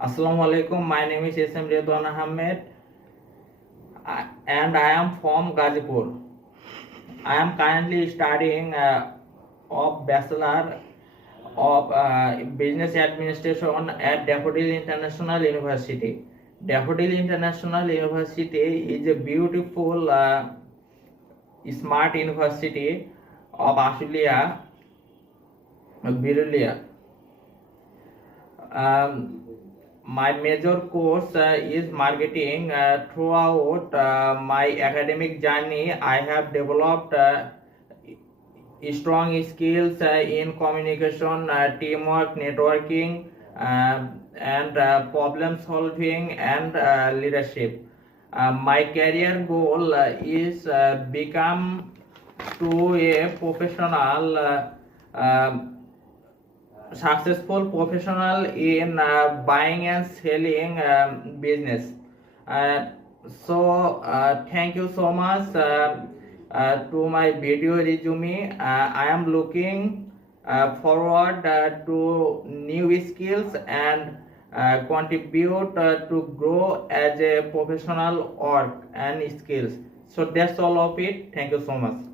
Assalamu alaikum. My name is SM Redwan Ahmed and I am from Gazipur. I am currently studying of Bachelor of Business Administration at Daffodil International University. Daffodil International University is a beautiful, smart university of Australia, Birlia. My major course is marketing. Throughout my academic journey, I have developed strong skills in communication, teamwork, networking, and problem solving and leadership. My career goal is become to a professional. Successful professional in buying and selling business. uh, Thank you so much to my video resume. I am looking forward to new skills and contribute to grow as a professional work and skills. So that's all of it. Thank you so much.